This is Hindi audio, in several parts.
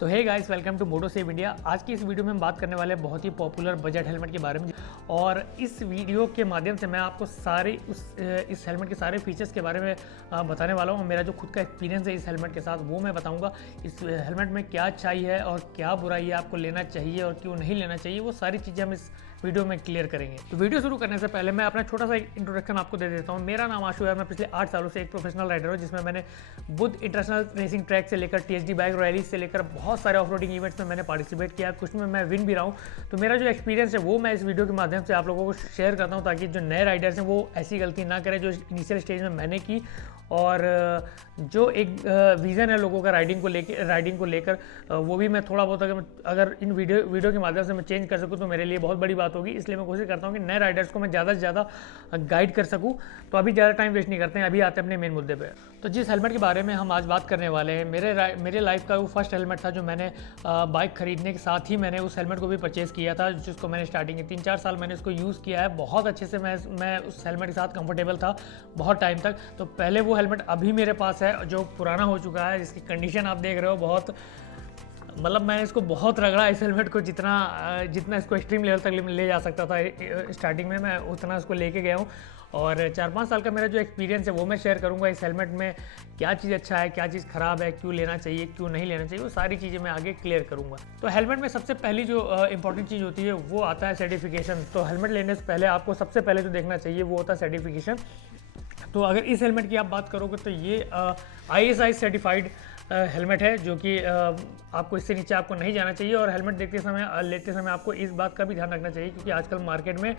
तो hey guys, welcome to Moto Save India. आज की इस वीडियो में हम बात करने वाले हैं बहुत ही पॉपुलर बजट हेलमेट के बारे में। और इस वीडियो के माध्यम से मैं आपको इस हेलमेट के सारे फीचर्स के बारे में बताने वाला हूँ। मेरा जो खुद का एक्सपीरियंस है इस हेलमेट के साथ वो मैं बताऊँगा। इस हेलमेट में क्या अच्छाई है और क्या बुराई है, आपको लेना चाहिए और क्यों नहीं लेना चाहिए, वो सारी चीज़ें हम इस वीडियो में क्लियर करेंगे। तो वीडियो शुरू करने से पहले मैं अपना छोटा सा इंट्रोडक्शन आपको दे देता हूँ। मेरा नाम आशु है। मैं पिछले 8 सालों से एक प्रोफेशनल राइडर हूँ, जिसमें मैंने बुद्ध इंटरनेशनल रेसिंग ट्रैक से लेकर TSD बाइक रैली से लेकर बहुत सारे ऑफ रोडिंग इवेंट्स में मैंने पार्टिसिपेट किया। कुछ में मैं विन भी रहा हूँ। तो मेरा जो एक्सपीरियंस है वो मैं इस वीडियो के माध्यम से आप लोगों को शेयर करता हूँ, ताकि जो नए राइडर्स हैं वो ऐसी गलती ना करें जो इनिशियल स्टेज में मैंने की। और जो एक विज़न है लोगों का राइडिंग को लेकर वो भी मैं थोड़ा बहुत अगर इन वीडियो के माध्यम से मैं चेंज कर सकूं तो मेरे लिए बहुत बड़ी बात होगी। इसलिए मैं कोशिश करता हूं कि नए राइडर्स को मैं ज़्यादा से ज़्यादा गाइड कर सकूं। तो अभी ज़्यादा टाइम वेस्ट नहीं करते हैं, अभी आते हैं अपने मेन मुद्दे पे। तो जिस हेलमेट के बारे में हम आज बात करने वाले हैं, मेरे लाइफ का वो फर्स्ट हेलमेट था जो मैंने बाइक खरीदने के साथ ही मैंने उस हेलमेट को भी परचेज़ किया था, जिसको मैंने स्टार्टिंग के 3-4 साल मैंने उसको यूज़ किया है। बहुत अच्छे से मैं उस हेलमेट के साथ कंफर्टेबल था बहुत टाइम तक। तो पहले वो हेलमेट अभी मेरे पास है जो पुराना हो चुका है, जिसकी कंडीशन आप देख रहे हो। बहुत मतलब मैंने इसको बहुत रगड़ा इस हेलमेट को, जितना इसको एक्सट्रीम लेवल तक ले जा सकता था स्टार्टिंग में, मैं उतना इसको लेके गया हूँ। और 4-5 साल का मेरा जो एक्सपीरियंस है वो मैं शेयर करूँगा। इस हेलमेट में क्या चीज़ अच्छा है, क्या चीज़ ख़राब है, क्यों लेना चाहिए, क्यों नहीं लेना चाहिए, वो सारी चीज़ें मैं आगे क्लियर करूँगा। तो हेलमेट में सबसे पहली जो इंपॉर्टेंट चीज़ होती है वो आता है सर्टिफिकेशन। तो हेलमेट लेने से पहले आपको सबसे पहले जो देखना चाहिए वो होता है सर्टिफिकेशन। तो अगर इस हेलमेट की आप बात करोगे तो ये ISI सर्टिफाइड हेलमेट है, जो कि आपको इससे नीचे आपको नहीं जाना चाहिए। और हेलमेट लेते समय आपको इस बात का भी ध्यान रखना चाहिए, क्योंकि आजकल मार्केट में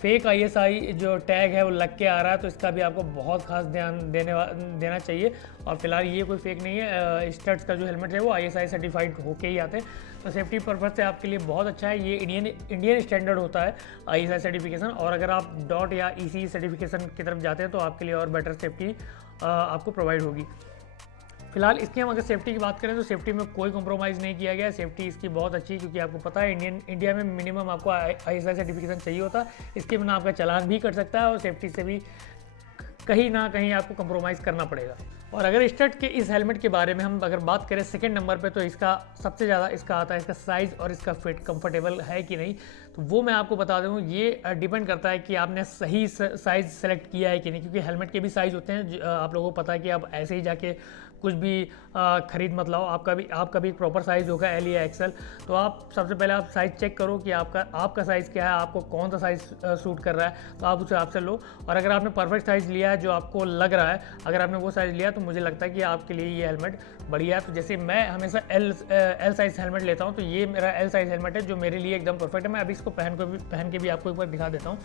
फेक ISI जो टैग है वो लग के आ रहा है। तो इसका भी आपको बहुत खास ध्यान देना चाहिए। और फिलहाल ये कोई फेक नहीं है। स्टड्स का जो हेलमेट है वो ISI सर्टिफाइड होके ही आते हैं। तो सेफ्टी पर्पज़ से आपके लिए बहुत अच्छा है। ये इंडियन स्टैंडर्ड होता है ISI सर्टिफिकेशन। और अगर आप डॉट या EC सर्टिफिकेशन की तरफ जाते हैं तो आपके लिए और बेटर सेफ्टी आपको प्रोवाइड होगी। फिलहाल इसकी हम अगर सेफ्टी की बात करें तो सेफ्टी में कोई कॉम्प्रोमाइज़ नहीं किया गया है। सेफ्टी इसकी बहुत अच्छी है, क्योंकि आपको पता है इंडिया में मिनिमम आपको ISI सर्टिफिकेशन चाहिए होता है। इसके बिना आपका चालान भी कट सकता है और सेफ्टी से भी कहीं ना कहीं आपको कंप्रोमाइज़ करना पड़ेगा। और अगर स्टड के इस हेलमेट के बारे में हम अगर बात करें सेकंड नंबर पे, तो इसका सबसे ज़्यादा इसका आता है इसका साइज़ और इसका फिट कंफर्टेबल है कि नहीं। तो वो मैं आपको बता दूँ, ये डिपेंड करता है कि आपने सही साइज़ सेलेक्ट किया है कि नहीं। क्योंकि हेलमेट के भी साइज़ होते हैं, आप लोगों को पता है कि आप ऐसे ही जाके कुछ भी खरीद मत लाओ। आपका भी एक प्रॉपर साइज़ होगा, L या XL। तो आप सबसे पहले आप साइज़ चेक करो कि आपका साइज़ क्या है, आपको कौन सा साइज़ सूट कर रहा है, तो आप उस हिसाब से लो। और अगर आपने परफेक्ट साइज़ लिया है जो आपको लग रहा है, अगर आपने वो साइज़ लिया तो मुझे लगता है कि आपके लिए ये हेलमेट बढ़िया है। तो जैसे मैं हमेशा L साइज़ हेलमेट लेता हूँ, तो ये मेरा L साइज़ हेलमेट है जो मेरे लिए एकदम परफेक्ट है। मैं अभी इसको पहन के भी आपको एक बार दिखा देता हूँ।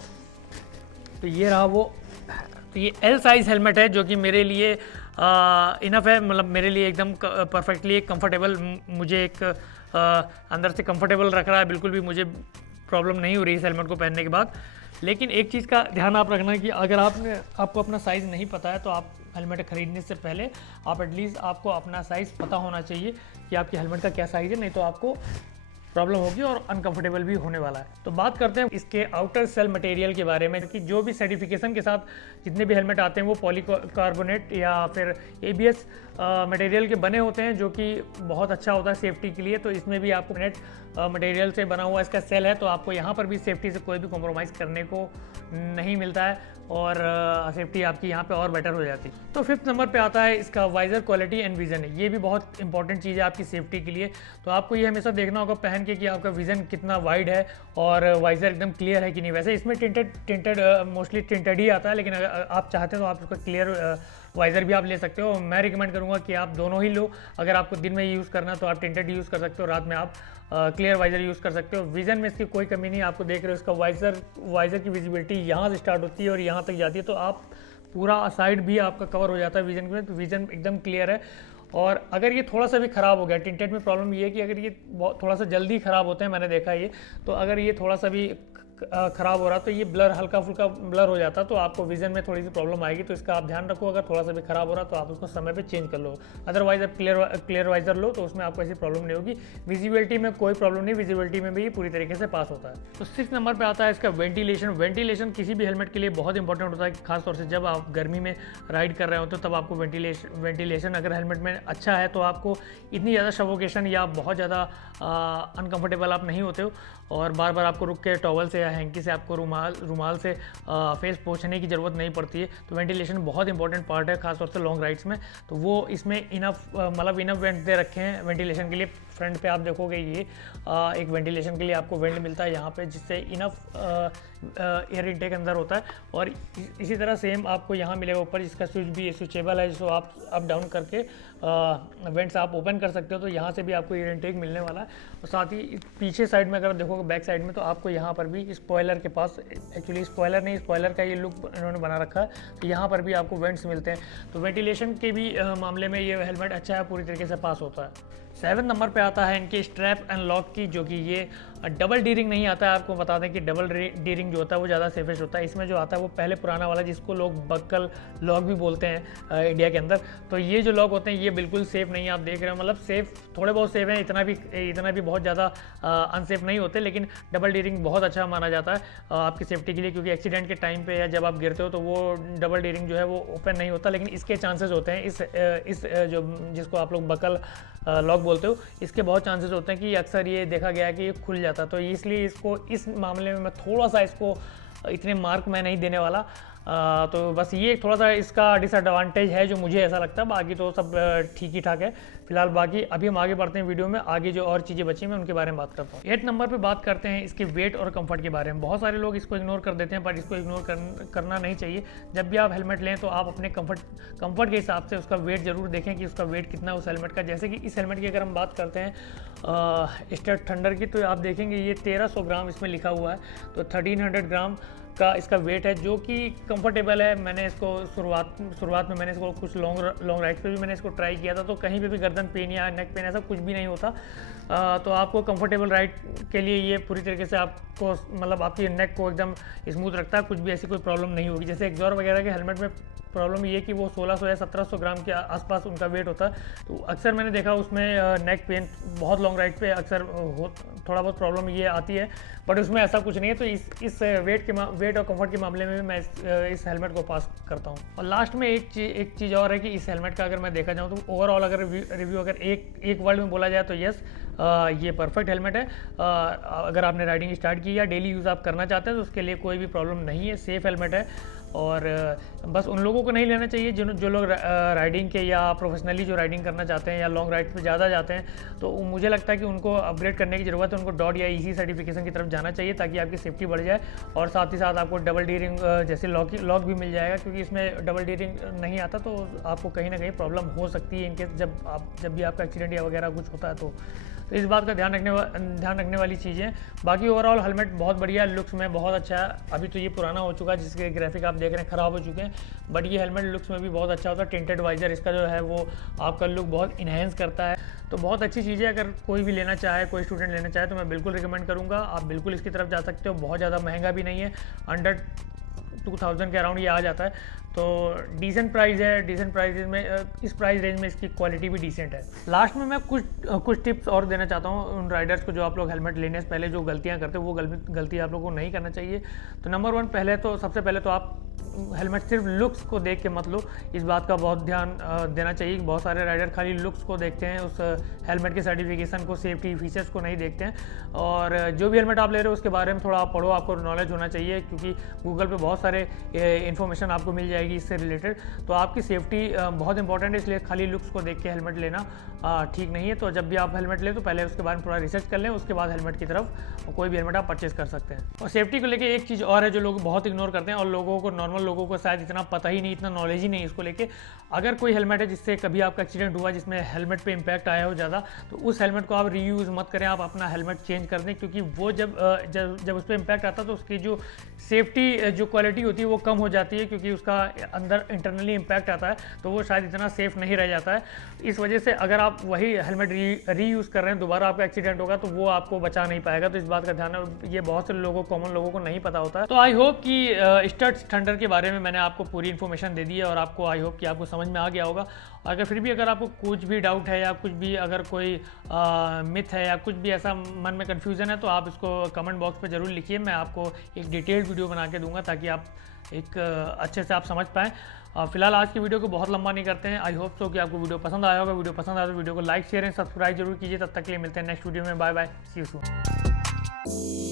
तो ये रहा वो। तो ये L साइज़ हेलमेट है जो कि मेरे लिए इनफ है, मतलब मेरे लिए एकदम परफेक्टली कंफर्टेबल, मुझे एक अंदर से कंफर्टेबल रख रहा है। बिल्कुल भी मुझे प्रॉब्लम नहीं हो रही इस हेलमेट को पहनने के बाद। लेकिन एक चीज़ का ध्यान आप रखना कि अगर आपको अपना साइज़ नहीं पता है, तो आप हेलमेट खरीदने से पहले आप एटलीस्ट आपको अपना साइज़ पता होना चाहिए कि आपके हेलमेट का क्या साइज़ है, नहीं तो आपको प्रॉब्लम होगी और अनकंफर्टेबल भी होने वाला है। तो बात करते हैं इसके आउटर सेल मटेरियल के बारे में, कि जो भी सर्टिफिकेशन के साथ जितने भी हेलमेट आते हैं वो पॉलीकार्बोनेट या फिर ABS मटेरियल के बने होते हैं, जो कि बहुत अच्छा होता है सेफ्टी के लिए। तो इसमें भी आपको नेट मटेरियल से बना हुआ इसका सेल है, तो आपको यहाँ पर भी सेफ्टी से कोई भी कॉम्प्रोमाइज़ करने को नहीं मिलता है और सेफ्टी आपकी यहाँ पे और बेटर हो जाती है। तो 5th नंबर पे आता है इसका वाइज़र क्वालिटी एंड विज़न। ये भी बहुत इंपॉर्टेंट चीज़ है आपकी सेफ्टी के लिए। तो आपको ये हमेशा देखना होगा पहन के कि आपका विज़न कितना वाइड है और वाइज़र एकदम क्लियर है कि नहीं। वैसे इसमें टिंटेड मोस्टली टिंटेड ही आता है, लेकिन अगर आप चाहते हैं तो आप उसका क्लियर वाइज़र भी आप ले सकते हो। मैं रिकमेंड करूँगा कि आप दोनों ही लो। अगर आपको दिन में यूज़ करना है तो आप टिंटेड यूज़ कर सकते हो, रात में आप क्लियर वाइज़र यूज़ कर सकते हो। विज़न में इसकी कोई कमी नहीं, आपको देख रहे हो इसका वाइज़र की विजिबिलिटी यहाँ से स्टार्ट होती है और यहाँ तक जाती है। तो आप पूरा साइड भी आपका कवर हो जाता है विज़न में। तो विज़न एकदम क्लियर है। और अगर ये थोड़ा सा भी ख़राब हो गया, टिंटेड में प्रॉब्लम ये है कि अगर ये थोड़ा सा जल्दी ख़राब होते हैं, मैंने देखा ये, तो अगर ये थोड़ा सा भी ख़राब हो रहा तो ये ब्लर हल्का फुल्का ब्लर हो जाता, तो आपको विजन में थोड़ी सी प्रॉब्लम आएगी। तो इसका आप ध्यान रखो, अगर थोड़ा सा भी ख़राब हो रहा तो आप उसको समय पे चेंज कर लो। अदरवाइज आप क्लियर वाइजर लो तो उसमें आपको ऐसी प्रॉब्लम नहीं होगी। विजिबिलिटी में कोई प्रॉब्लम नहीं, विजिबिलिटी में भी ये पूरी तरीके से पास होता है। तो 6 नंबर पर आता है इसका वेंटिलेशन। वेंटिलेशन किसी भी हेलमेट के लिए बहुत इंपॉर्टेंट होता है, खासतौर से जब आप गर्मी में राइड कर रहे हो तो तब आपको वेंटिलेशन अगर हेलमेट में अच्छा है तो आपको इतनी ज़्यादा सफोकेशन या बहुत ज़्यादा अनकंफर्टेबल आप नहीं होते हो, और बार बार आपको रुक के टॉवल से या हैंकी से आपको रुमाल से फेस पोंछने की ज़रूरत नहीं पड़ती है। तो वेंटिलेशन बहुत इंपॉर्टेंट पार्ट है, खासतौर से लॉन्ग राइड्स में। तो वो इसमें इनफ वेंट दे रखे हैं वेंटिलेशन के लिए। फ्रंट पे आप देखोगे ये एक वेंटिलेशन के लिए आपको वेंट मिलता है यहाँ पे, जिससे इनफ एयर इनटेक अंदर होता है। और इसी तरह सेम आपको यहाँ मिलेगा ऊपर, जिसका स्विच भी स्विचेबल है, जिसको आप अप डाउन करके वेंट्स आप ओपन कर सकते हो। तो यहाँ से भी आपको एयर इनटेक मिलने वाला है। और साथ ही पीछे साइड में अगर देखोगे बैक साइड में, तो आपको यहाँ पर भी स्पॉइलर के पास, एक्चुअली स्पॉइलर नहीं, स्पॉइलर का ये लुक इन्होंने बना रखा है, तो यहाँ पर भी आपको वेंट्स मिलते हैं। तो वेंटिलेशन के भी मामले में ये हेलमेट अच्छा है, पूरी तरीके से पास होता है। 7 नंबर पे आता है इनके स्ट्रैप एंड लॉक की, जो कि ये डबल डी रिंग नहीं आता है। आपको बता दें कि डबल डी रिंग जो होता है वो ज़्यादा सेफेस्ट होता है। इसमें जो आता है वो पहले पुराना वाला, जिसको लोग बक्कल लॉक भी बोलते हैं इंडिया के अंदर। तो ये जो लॉक होते हैं ये बिल्कुल सेफ़ नहीं है। आप देख रहे हो, मतलब सेफ़ थोड़े बहुत सेफ़ हैं, इतना भी बहुत ज़्यादा अनसेफ नहीं होते। लेकिन डबल डी रिंग बहुत अच्छा माना जाता है आपकी सेफ्टी के लिए, क्योंकि एक्सीडेंट के टाइम पे या जब आप गिरते हो तो वो डबल डी रिंग जो है वो ओपन नहीं होता। लेकिन इसके चांसेस होते हैं, इस जो जिसको आप लोग बकल लॉक बोलते हो, इसके बहुत चांसेस होते हैं कि अक्सर ये देखा गया है कि ये खुल जाता है। तो इसलिए इसको इस मामले में मैं थोड़ा सा इसको इतने मार्क मैं नहीं देने वाला। तो बस ये थोड़ा सा इसका डिसएडवांटेज है जो मुझे ऐसा लगता है। बाकी तो सब ठीक ही ठाक है फिलहाल। बाकी अभी हम आगे बढ़ते हैं वीडियो में, आगे जो और चीज़ें बची मैं उनके बारे में बात करता हूँ। 8 नंबर पे बात करते हैं इसके वेट और कंफर्ट के बारे में। बहुत सारे लोग इसको इग्नोर कर देते हैं, पर इसको इग्नोर करना नहीं चाहिए। जब भी आप हेलमेट लें तो आप अपने कंफर्ट के हिसाब से उसका वेट जरूर देखें कि उसका वेट कितना है उस हेलमेट का। जैसे कि इस हेलमेट की अगर हम बात करते हैं स्टेट थंडर की, तो आप देखेंगे ये 1300 ग्राम इसमें लिखा हुआ है। तो 1300 ग्राम का इसका वेट है, जो कि कंफर्टेबल है। मैंने इसको शुरुआत में मैंने इसको कुछ लॉन्ग राइड्स पे भी मैंने इसको ट्राई किया था, तो कहीं पे भी गर्दन पेन या नेक पेन ऐसा कुछ भी नहीं होता। तो आपको कंफर्टेबल राइड के लिए ये पूरी तरीके से आपको, मतलब आपकी नेक को एकदम स्मूथ रखता है, कुछ भी ऐसी कोई प्रॉब्लम नहीं होगी। जैसे एक्सॉर वगैरह के हेलमेट में प्रॉब्लम ये कि वो 1600 या 1700 ग्राम के आसपास उनका वेट होता है। तो अक्सर मैंने देखा उसमें नेक पेन बहुत लॉन्ग राइड पे अक्सर थोड़ा बहुत प्रॉब्लम ये आती है, बट उसमें ऐसा कुछ नहीं है। तो इस वेट और कंफर्ट के मामले में भी मैं इस हेलमेट को पास करता हूँ। और लास्ट में एक चीज़ और है कि इस हेलमेट का अगर मैं देखा जाऊँ तो ओवरऑल अगर रिव्यू अगर एक वर्ड में बोला जाए तो यस, ये परफेक्ट हेलमेट है। अगर आपने राइडिंग स्टार्ट की या डेली यूज़ आप करना चाहते हैं तो उसके लिए कोई भी प्रॉब्लम नहीं है, सेफ हेलमेट है। और बस उन लोगों को नहीं लेना चाहिए जो लोग राइडिंग के या प्रोफेशनली जो राइडिंग करना चाहते हैं या लॉन्ग राइड पे ज़्यादा जाते हैं, तो मुझे लगता है कि उनको अपग्रेड करने की ज़रूरत है। उनको डॉट या ईसी सर्टिफिकेशन की तरफ जाना चाहिए, ताकि आपकी सेफ्टी बढ़ जाए। और साथ ही साथ आपको डबल डी रिंग जैसे लॉक भी मिल जाएगा, क्योंकि इसमें डबल डी रिंग नहीं आता, तो आपको कहीं ना कहीं प्रॉब्लम हो सकती है इनकेस जब भी आपका एक्सीडेंट या वगैरह कुछ होता है। तो इस बात का ध्यान रखने वाली चीज़ें। बाकी ओवरऑल हेलमेट बहुत बढ़िया है, लुक्स में बहुत अच्छा है। अभी तो ये पुराना हो चुका है, जिसके ग्राफिक आप देख रहे हैं ख़राब हो चुके हैं, बट ये हेलमेट लुक्स में भी बहुत अच्छा होता है। टिंटेड वाइजर इसका जो है वो आपका लुक बहुत इन्हेंस करता है। तो बहुत अच्छी चीज़ है। अगर कोई भी लेना चाहे, कोई स्टूडेंट लेना चाहे, तो मैं बिल्कुल रिकमेंड करूँगा। आप बिल्कुल इसकी तरफ जा सकते हो। बहुत ज़्यादा महंगा भी नहीं है, अंडर 2000 के अराउंड ये आ जाता है। तो डिसेंट प्राइस है। डिसेंट प्राइस में इस प्राइस रेंज में इसकी क्वालिटी भी डिसेंट है। लास्ट में मैं कुछ टिप्स और देना चाहता हूँ उन राइडर्स को जो आप लोग हेलमेट लेने से पहले जो गलतियाँ करते हो, वो गलती आप लोगों को नहीं करना चाहिए। तो नंबर 1 सबसे पहले तो आप हेलमेट सिर्फ लुक्स को देख के मत लो। इस बात का बहुत ध्यान देना चाहिए। बहुत सारे राइडर खाली लुक्स को देखते हैं, उस हेलमेट के सर्टिफिकेशन को, सेफ्टी फीचर्स को नहीं देखते हैं। और जो भी हेलमेट आप ले रहे हो उसके बारे में थोड़ा आप पढ़ो, आपको नॉलेज होना चाहिए, क्योंकि गूगल पे बहुत सारे इन्फॉर्मेशन आपको मिल जाएगी इससे रिलेटेड। तो आपकी सेफ्टी बहुत इंपॉर्टेंट है, इसलिए खाली लुक्स को देख के हेलमेट लेना ठीक नहीं है। तो जब भी आप हेलमेट लें तो पहले उसके बारे में थोड़ा रिसर्च कर लें, उसके बाद हेलमेट की तरफ कोई भी हेलमेट आप परचेज कर सकते हैं। और सेफ्टी को लेकर एक चीज़ और है जो लोग बहुत इग्नोर करते हैं और लोगों को नॉर्मल लोगों को शायद इतना पता ही नहीं, इतना नॉलेज ही नहीं इसको लेके। अगर कोई हेलमेट है जिससे कभी आपका एक्सीडेंट हुआ, जिसमें हेलमेट पे इम्पैक्ट आया हो ज़्यादा, तो उस हेलमेट को आप रीयूज़ मत करें, आप अपना हेलमेट चेंज कर दें, क्योंकि वो जब उस पर इम्पैक्ट आता है तो उसकी जो सेफ्टी जो क्वालिटी होती है वो कम हो जाती है, क्योंकि उसका अंदर इंटरनली इम्पैक्ट आता है, तो वो शायद इतना सेफ नहीं रह जाता है। इस वजह से अगर आप वही हेलमेट रीयूज़ कर रहे हैं, दोबारा आपका एक्सीडेंट होगा तो वो आपको बचा नहीं पाएगा। तो इस बात का ध्यान है, ये बहुत से लोगों, कॉमन लोगों को नहीं पता होता है। तो आई होप कि स्टड थंडर के बारे में मैंने आपको पूरी इन्फॉर्मेशन दे दी है, और आपको आई होप कि आपको समझ में आ गया होगा। अगर फिर भी अगर आपको कुछ भी डाउट है, या कुछ भी अगर कोई मिथ है, या कुछ भी ऐसा मन में कन्फ्यूज़न है, तो आप इसको कमेंट बॉक्स पे ज़रूर लिखिए। मैं आपको एक डिटेल्ड वीडियो बना के दूंगा, ताकि आप एक अच्छे से आप समझ पाएँ। फिलहाल आज की वीडियो को बहुत लंबा नहीं करते हैं। आई होप सो कि आपको वीडियो पसंद आया होगा। वीडियो पसंद आया तो वीडियो को लाइक, शेयर एंड सब्सक्राइब जरूर कीजिए। तब तक के लिए मिलते हैं नेक्स्ट वीडियो में। Bye bye, see you soon.